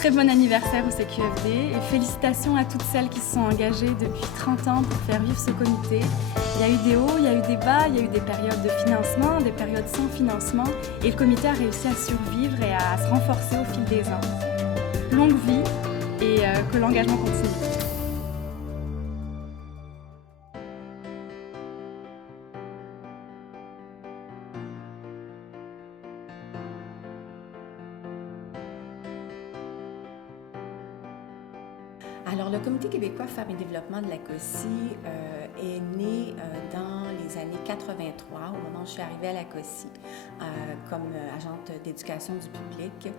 très bon anniversaire au CQFD et félicitations à toutes celles qui se sont engagées depuis 30 ans pour faire vivre ce comité. Il y a eu des hauts, il y a eu des bas, il y a eu des périodes de financement, des périodes sans financement et le comité a réussi à survivre et à se renforcer au fil des ans. Longue vie et que l'engagement continue. Alors, le Comité québécois Femmes et Développement de la COSI est né dans les années 83, au moment où je suis arrivée à la COSI comme agente d'éducation du public.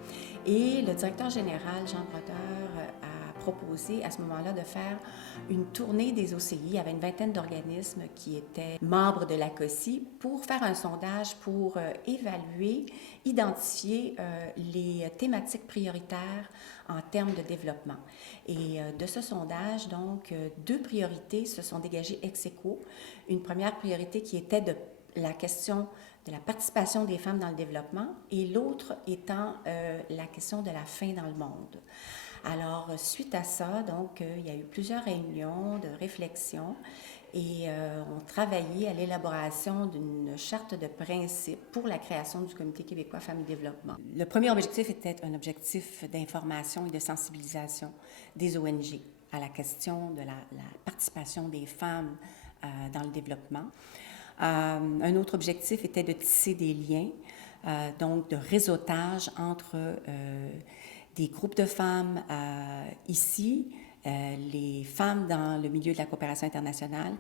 Et le directeur général, Jean Brodeur, a proposé à ce moment-là de faire une tournée des OCI. Il y avait une vingtaine d'organismes qui étaient membres de la COSI pour faire un sondage pour évaluer, identifier les thématiques prioritaires en termes de développement. Et de ce sondage, donc, deux priorités se sont dégagées ex aequo. Une première priorité qui était de la question de la participation des femmes dans le développement et l'autre étant la question de la faim dans le monde. Alors, suite à ça, donc, il y a eu plusieurs réunions de réflexion et on travaillait à l'élaboration d'une charte de principes pour la création du Comité québécois Femmes et Développement. Le premier objectif était un objectif d'information et de sensibilisation des ONG à la question de la participation des femmes dans le développement. Un autre objectif était de tisser des liens, donc de réseautage entre des groupes de femmes ici, les femmes dans le milieu de la coopération internationale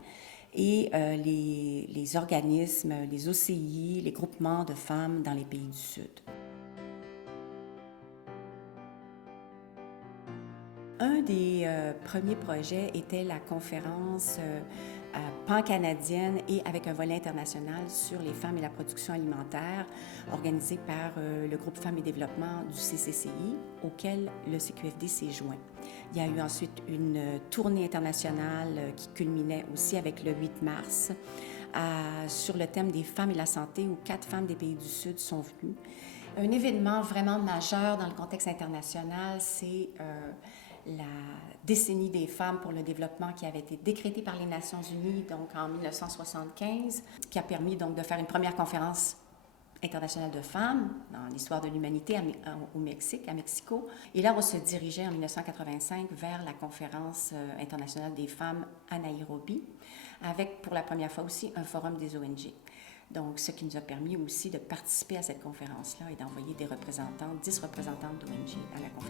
et les organismes, les OCI, les groupements de femmes dans les pays du Sud. Un des premiers projets était la conférence pan-canadienne et avec un volet international sur les femmes et la production alimentaire, organisée par le groupe Femmes et Développement du CCCI, auquel le CQFD s'est joint. Il y a eu ensuite une tournée internationale qui culminait aussi avec le 8 mars sur le thème des femmes et la santé, où 4 femmes des pays du Sud sont venues. Un événement vraiment majeur dans le contexte international, c'est la décennie des femmes pour le développement qui avait été décrétée par les Nations Unies donc en 1975, qui a permis donc de faire une première conférence internationale de femmes dans l'histoire de l'humanité au Mexique, à Mexico. Et là, on se dirigeait en 1985 vers la conférence internationale des femmes à Nairobi, avec pour la première fois aussi un forum des ONG. Donc, ce qui nous a permis aussi de participer à cette conférence-là et d'envoyer des représentants, 10 représentantes d'ONG à la conférence.